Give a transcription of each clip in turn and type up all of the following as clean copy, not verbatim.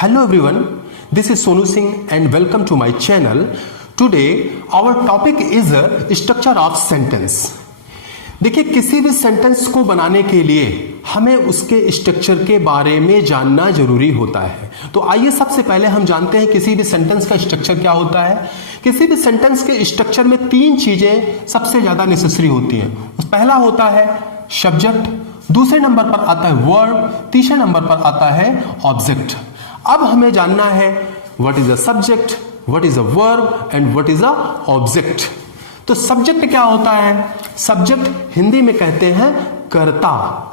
Hello everyone, this is Sonu Singh and welcome to my channel. Today our topic is structure of sentence. देखिए किसी भी sentence को बनाने के लिए हमें उसके स्ट्रक्चर के बारे में जानना जरूरी होता है। तो आइए सबसे पहले हम जानते हैं किसी भी सेंटेंस का स्ट्रक्चर क्या होता है। किसी भी सेंटेंस के स्ट्रक्चर में तीन चीजें सबसे ज्यादा नेसेसरी होती हैं। पहला होता है सब्जेक्ट, दूसरे नंबर पर आता है वर्ब, तीसरे नंबर पर आता है ऑब्जेक्ट। अब हमें जानना है what is a subject, what is a verb and what is a object. तो सब्जेक्ट क्या होता है? सब्जेक्ट हिंदी में कहते हैं कर्ता।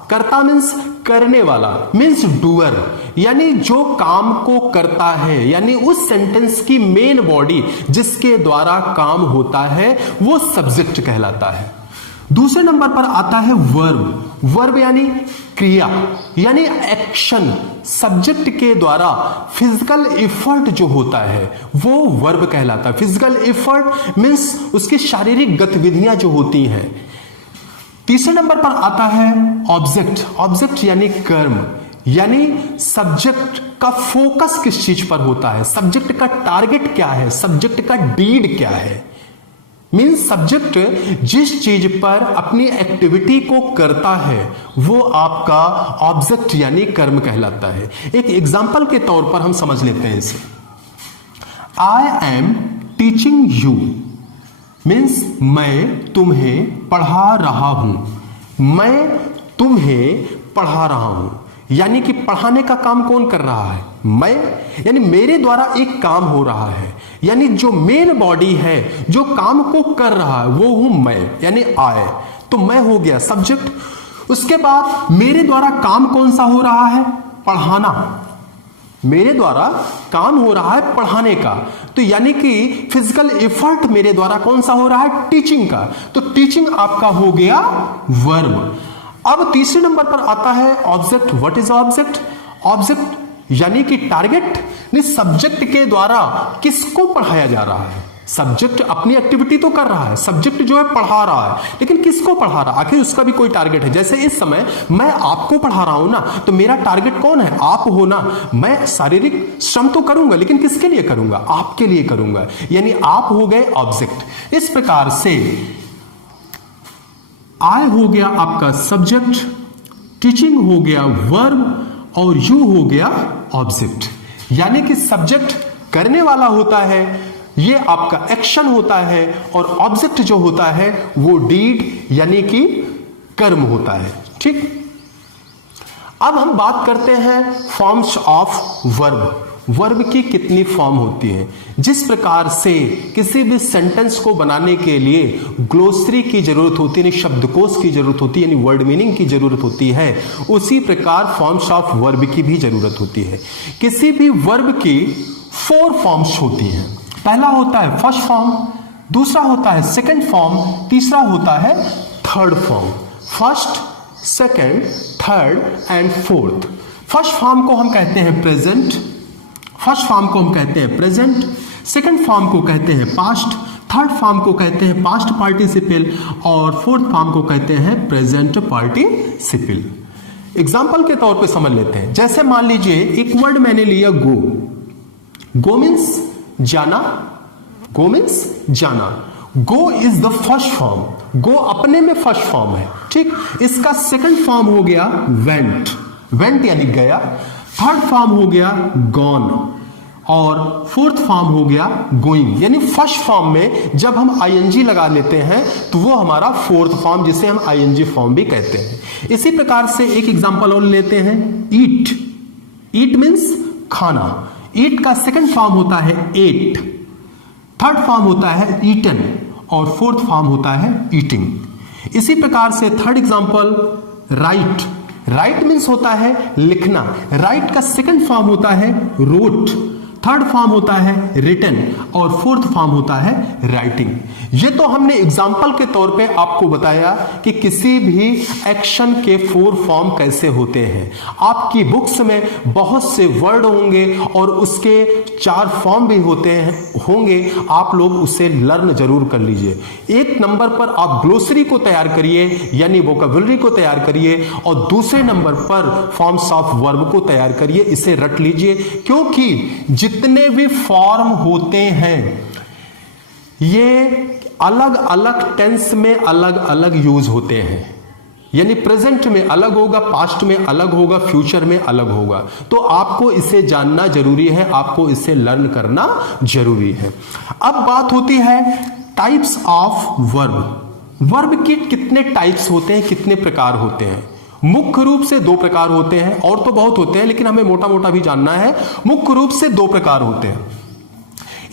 कर्ता मीन्स करने वाला, मीन्स डूअर, यानी जो काम को करता है, यानी उस सेंटेंस की मेन बॉडी जिसके द्वारा काम होता है वो सब्जेक्ट कहलाता है। दूसरे नंबर पर आता है वर्ब। वर्ब यानी क्रिया, यानी एक्शन। सब्जेक्ट के द्वारा फिजिकल एफर्ट जो होता है वो वर्ब कहलाता है। फिजिकल एफर्ट मीन्स उसकी शारीरिक गतिविधियां जो होती हैं। तीसरे नंबर पर आता है ऑब्जेक्ट। ऑब्जेक्ट यानी कर्म, यानी सब्जेक्ट का फोकस किस चीज पर होता है, सब्जेक्ट का टारगेट क्या है, सब्जेक्ट का डीड क्या है। मीन्स सब्जेक्ट जिस चीज पर अपनी एक्टिविटी को करता है वो आपका ऑब्जेक्ट यानी कर्म कहलाता है। एक एग्जाम्पल के तौर पर हम समझ लेते हैं इसे। I am teaching you means मैं तुम्हें पढ़ा रहा हूं। मैं तुम्हें पढ़ा रहा हूं, यानी कि पढ़ाने का काम कौन कर रहा है? मैं, यानी मेरे द्वारा एक काम हो रहा है, यानी जो मेन बॉडी है जो काम को कर रहा है वो हूं मैं, यानी आई। तो मैं हो गया सब्जेक्ट। उसके बाद मेरे द्वारा काम कौन सा हो रहा है? पढ़ाना। मेरे द्वारा काम हो रहा है पढ़ाने का, तो यानी कि फिजिकल एफर्ट मेरे द्वारा कौन सा हो रहा है? टीचिंग का। तो टीचिंग आपका हो गया वर्ब। अब तीसरे नंबर पर आता है object. What is object? Object यानी कि टारगेट, नहीं सब्जेक्ट के द्वारा किसको पढ़ाया जा रहा है। सब्जेक्ट अपनी एक्टिविटी तो कर रहा है, सब्जेक्ट जो है पढ़ा रहा है, लेकिन किसको पढ़ा रहा है? आखिर उसका भी कोई टारगेट है। जैसे इस समय मैं आपको पढ़ा रहा हूं ना, तो मेरा टारगेट कौन है? आप हो ना। मैं शारीरिक श्रम तो करूंगा, लेकिन किसके लिए करूंगा? आपके लिए करूंगा, यानी आप हो गए ऑब्जेक्ट। इस प्रकार से आई हो गया आपका सब्जेक्ट, टीचिंग हो गया वर्ब और यू हो गया ऑब्जेक्ट। यानी कि सब्जेक्ट करने वाला होता है, ये आपका एक्शन होता है, और ऑब्जेक्ट जो होता है वो डीड यानी कि कर्म होता है। ठीक। अब हम बात करते हैं फॉर्म्स ऑफ वर्ब। वर्ब की कितनी फॉर्म होती है? जिस प्रकार से किसी भी सेंटेंस को बनाने के लिए ग्लोसरी की जरूरत होती है, शब्दकोश की जरूरत होती है, यानी वर्ड मीनिंग की जरूरत होती है, उसी प्रकार फॉर्म्स ऑफ वर्ब की भी जरूरत होती है। किसी भी वर्ब की 4 फॉर्म्स होती हैं। पहला होता है फर्स्ट फॉर्म, दूसरा होता है सेकंड फॉर्म, तीसरा होता है third form. First, second, third and fourth. First form को हम कहते हैं प्रेजेंट, फर्स्ट फॉर्म को हम कहते हैं प्रेजेंट, सेकंड फॉर्म को कहते हैं पास्ट, थर्ड फॉर्म को कहते हैं पास्ट पार्टिसिपल, और फोर्थ फॉर्म को कहते हैं प्रेजेंट पार्टिसिपल। एग्जांपल के तौर पे समझ लेते हैं। जैसे मान लीजिए एक वर्ड मैंने लिया गो। गो मीन्स जाना, गो मीन्स जाना। गो इज द फर्स्ट फॉर्म, गो अपने में फर्स्ट फॉर्म है। ठीक। इसका सेकंड फॉर्म हो गया वेंट, वेंट यानी गया। थर्ड फॉर्म हो गया गॉन, और फोर्थ फॉर्म हो गया गोइंग। यानी फर्स्ट फॉर्म में जब हम आईएनजी लगा लेते हैं तो वो हमारा फोर्थ फॉर्म, जिसे हम आईएनजी फॉर्म भी कहते हैं। इसी प्रकार से एक एग्जांपल और लेते हैं, ईट। ईट मीन्स खाना। ईट का सेकंड फॉर्म होता है एट, थर्ड फॉर्म होता है ईटन, और फोर्थ फॉर्म होता है ईटिंग। इसी प्रकार से third example right. Right means होता है लिखना। राइट का सेकंड फॉर्म होता है रोट, थर्ड फॉर्म होता है रिटन और फोर्थ फॉर्म होता है राइटिंग। ये तो हमने एग्जाम्पल के तौर पे आपको बताया कि किसी भी एक्शन के 4 फॉर्म कैसे होते हैं। आपकी बुक्स में बहुत से वर्ड होंगे और उसके 4 फॉर्म भी होंगे, आप लोग उसे लर्न जरूर कर लीजिए। 1 नंबर पर आप ग्लोसरी को तैयार करिए यानी वोकैबुलरी को तैयार करिए और दूसरे नंबर पर फॉर्म्स ऑफ वर्ब को तैयार करिए, इसे रट लीजिए, क्योंकि जितने भी फॉर्म होते हैं ये अलग अलग टेंस में अलग अलग यूज होते हैं। यानी प्रेजेंट में अलग होगा, पास्ट में अलग होगा, फ्यूचर में अलग होगा। तो आपको इसे जानना जरूरी है, आपको इसे लर्न करना जरूरी है। अब बात होती है टाइप्स ऑफ वर्ब। वर्ब के कितने टाइप्स होते हैं, कितने प्रकार होते हैं? मुख्य रूप से 2 प्रकार होते हैं, और तो बहुत होते हैं लेकिन हमें मोटा मोटा भी जानना है। मुख्य रूप से 2 प्रकार होते हैं।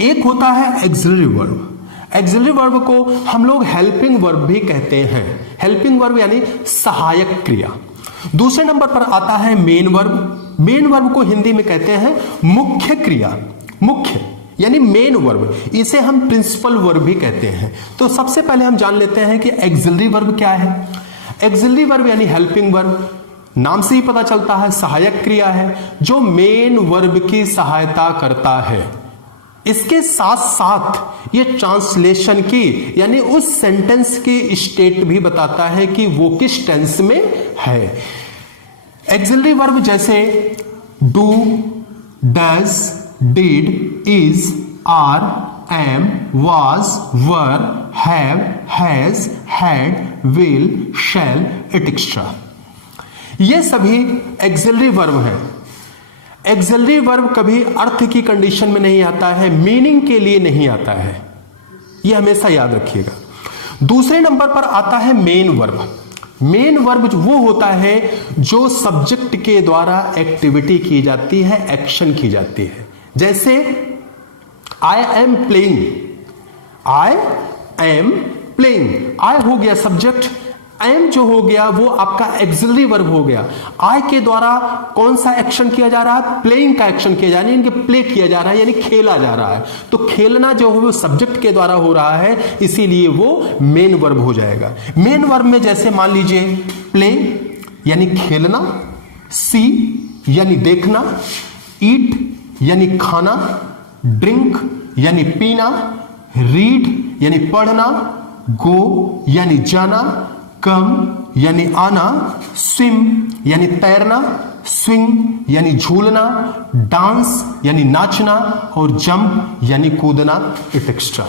एक होता है एक्सिलरी वर्ब। एक्सिलरी वर्ब को हम लोग हेल्पिंग वर्ब भी कहते हैं। हेल्पिंग वर्ब यानी सहायक क्रिया। दूसरे नंबर पर आता है मेन वर्ब। मेन वर्ब को हिंदी में कहते हैं मुख्य क्रिया। मुख्य यानी मेन वर्ब, इसे हम प्रिंसिपल वर्ब भी कहते हैं। तो सबसे पहले हम जान लेते हैं कि एक्सिलरी वर्ब क्या है। एक्सिलरी वर्ब यानी हेल्पिंग वर्ब, नाम से ही पता चलता है सहायक क्रिया है जो मेन वर्ब की सहायता करता है। इसके साथ साथ ये ट्रांसलेशन की यानी उस सेंटेंस की स्टेट भी बताता है कि वो किस टेंस में है। एक्सिलरी वर्ब जैसे do, does, did, is, are, am, was, were, have, has, had, will, shall, etcetera, ये सभी एक्सिलरी वर्ब हैं। एक्सिलरी वर्ब कभी अर्थ की कंडीशन में नहीं आता है, मीनिंग के लिए नहीं आता है, यह हमेशा याद रखिएगा। दूसरे नंबर पर आता है मेन वर्ब। मेन वर्ब वो होता है जो सब्जेक्ट के द्वारा एक्टिविटी की जाती है, एक्शन की जाती है। जैसे I am playing, I am playing, I हो गया सब्जेक्ट, एम जो हो गया वो आपका एक्सिलरी वर्ब हो गया। आई के द्वारा कौन सा एक्शन किया जा रहा है? प्लेइंग का एक्शन किया जा रहा है, यानी प्ले किया जा रहा है, यानी खेला जा रहा है। तो खेलना जो है वो सब्जेक्ट के द्वारा हो रहा है, इसीलिए वो मेन वर्ब हो जाएगा। मेन वर्ब में जैसे मान लीजिए प्ले यानी खेलना, सी यानी देखना, ईट यानी खाना, ड्रिंक यानी पीना, रीड यानी पढ़ना, गो यानी जाना, कम यानी आना, स्विम यानी तैरना, स्विंग यानी झूलना, डांस यानी नाचना और जंप यानी कूदना, एटसेट्रा।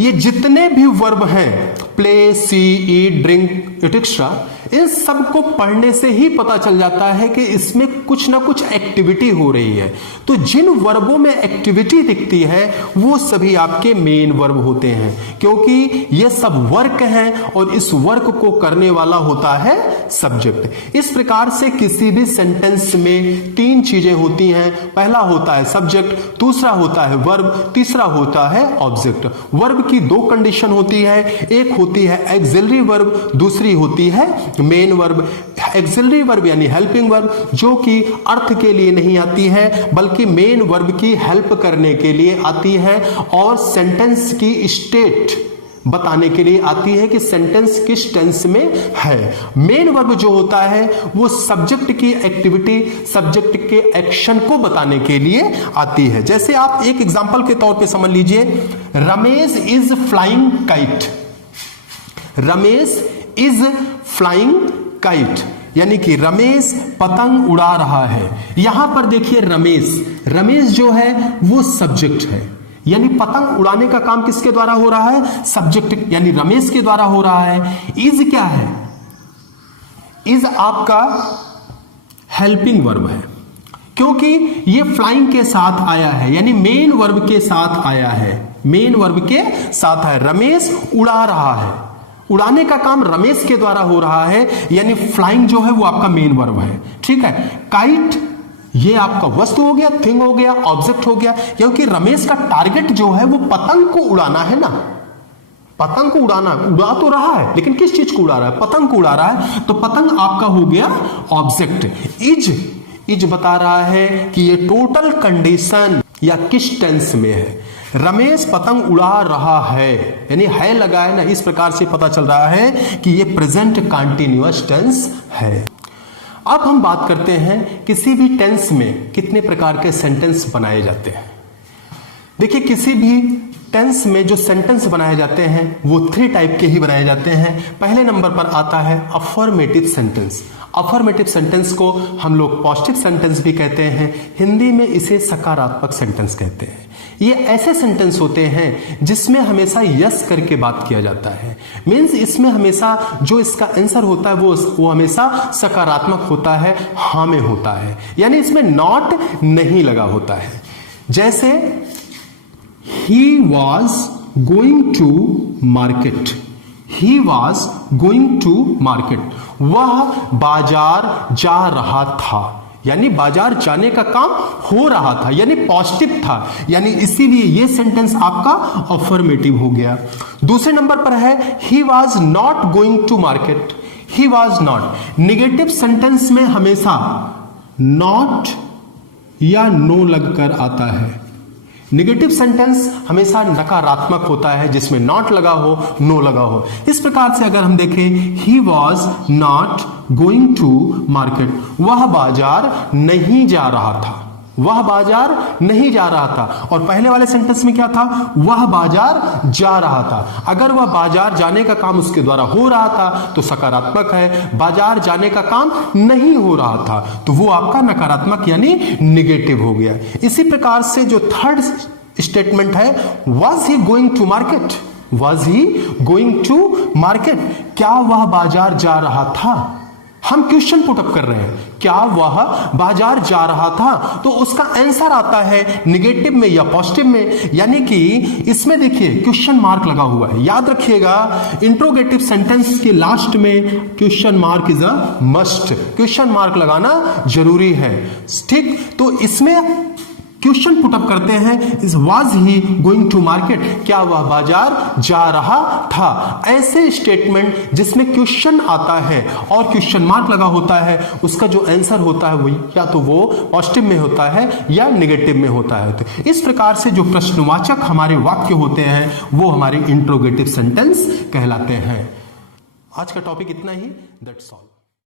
ये जितने भी वर्ब हैं, प्ले, सी, ईट, ड्रिंक, एटसेट्रा, इन सब को पढ़ने से ही पता चल जाता है कि इसमें कुछ ना कुछ एक्टिविटी हो रही है। तो जिन वर्बों में एक्टिविटी दिखती है वो सभी आपके मेन वर्ब होते हैं, क्योंकि ये सब वर्क हैं और इस वर्क को करने वाला होता है सब्जेक्ट। इस प्रकार से किसी भी सेंटेंस में 3 चीजें होती हैं। पहला होता है सब्जेक्ट, दूसरा होता है वर्ब, तीसरा होता है ऑब्जेक्ट। वर्ब की 2 कंडीशन होती है, एक होती है एक्सिलरी वर्ब, दूसरी होती है मेन वर्ब। एक्सिलरी वर्ब यानी हेल्पिंग वर्ब जो कि अर्थ के लिए नहीं आती है बल्कि मेन वर्ब की हेल्प करने के लिए आती है और सेंटेंस की स्टेट बताने के लिए आती है कि सेंटेंस किस टेंस में है। मेन वर्ब जो होता है वो सब्जेक्ट की एक्टिविटी, सब्जेक्ट के एक्शन को बताने के लिए आती है। जैसे आप एक एग्जांपल के तौर पे समझ लीजिए, Ramesh is flying kite. Ramesh is flying kite यानी कि रमेश पतंग उड़ा रहा है। यहां पर देखिए रमेश, रमेश जो है वो सब्जेक्ट है, यानी पतंग उड़ाने का काम किसके द्वारा हो रहा है? सब्जेक्ट यानी रमेश के द्वारा हो रहा है। इज क्या है? इज आपका हेल्पिंग वर्ब है, क्योंकि ये फ्लाइंग के साथ आया है, यानी मेन वर्ब के साथ आया है, मेन वर्ब के साथ है। रमेश उड़ा रहा है, उड़ाने का काम रमेश के द्वारा हो रहा है, यानी फ्लाइंग जो है वो आपका मेन वर्ब है। ठीक है। काइट ये आपका वस्तु हो गया, थिंग हो गया, ऑब्जेक्ट हो गया, क्योंकि रमेश का टारगेट जो है वो पतंग को उड़ाना है ना, पतंग को उड़ाना, उड़ा तो रहा है लेकिन किस चीज को उड़ा रहा है? पतंग को उड़ा रहा है, तो पतंग आपका हो गया ऑब्जेक्ट। इज बता रहा है कि ये टोटल कंडीशन या किस टेंस में है। रमेश पतंग उड़ा रहा है, यानी है लगा है ना, इस प्रकार से पता चल रहा है कि ये प्रेजेंट कंटीन्यूअस टेंस है। अब हम बात करते हैं किसी भी टेंस में कितने प्रकार के सेंटेंस बनाए जाते हैं। देखिए, किसी भी टेंस में जो सेंटेंस बनाए जाते हैं वो 3 टाइप के ही बनाए जाते हैं। पहले नंबर पर आता है अफर्मेटिव सेंटेंस। अफर्मेटिव सेंटेंस को हम लोग पॉजिटिव सेंटेंस भी कहते हैं, हिंदी में इसे सकारात्मक सेंटेंस कहते हैं। ये ऐसे सेंटेंस होते हैं जिसमें हमेशा यस करके बात किया जाता है, मीन्स इसमें हमेशा जो इसका आंसर होता है वो हमेशा सकारात्मक होता है, हाँ में होता है, यानी इसमें नॉट नहीं लगा होता है। जैसे he was going to market, he was going to market, वह बाजार जा रहा था, यानी बाजार जाने का काम हो रहा था, यानी पॉजिटिव था, यानी इसीलिए ये सेंटेंस आपका अफर्मेटिव हो गया। दूसरे नंबर पर है he was not going to market, he was not। Negative sentence में हमेशा नॉट या नो लगकर आता है। निगेटिव सेंटेंस हमेशा नकारात्मक होता है, जिसमें नॉट लगा हो, नो लगा हो। इस प्रकार से अगर हम देखें, he was not going to market, वह बाजार नहीं जा रहा था, वह बाजार नहीं जा रहा था। और पहले वाले सेंटेंस में क्या था, वह बाजार जा रहा था। अगर वह बाजार जाने का काम उसके द्वारा हो रहा था तो सकारात्मक है, बाजार जाने का काम नहीं हो रहा था तो वो आपका नकारात्मक यानी निगेटिव हो गया। इसी प्रकार से जो थर्ड स्टेटमेंट है, was he going to market, was he going to market, क्या वह बाजार जा रहा था। हम क्वेश्चन पुट अप कर रहे हैं, क्या वह बाजार जा रहा था, तो उसका आंसर आता है निगेटिव में या पॉजिटिव में, यानी कि इसमें देखिए क्वेश्चन मार्क लगा हुआ है। याद रखिएगा, इंट्रोगेटिव सेंटेंस के लास्ट में question mark is a must, question mark लगाना जरूरी है, ठीक। तो इसमें क्वेश्चन पुटअप करते हैं, is was he going to market, क्या वह बाजार जा रहा था। ऐसे स्टेटमेंट जिसमें क्वेश्चन आता है और क्वेश्चन मार्क लगा होता है, उसका जो आंसर होता है वो या तो वो पॉजिटिव में होता है या नेगेटिव में होता है। तो इस प्रकार से जो प्रश्नवाचक हमारे वाक्य होते हैं वो हमारे इंट्रोगेटिव सेंटेंस कहलाते हैं। आज का टॉपिक इतना ही, दैट्स ऑल।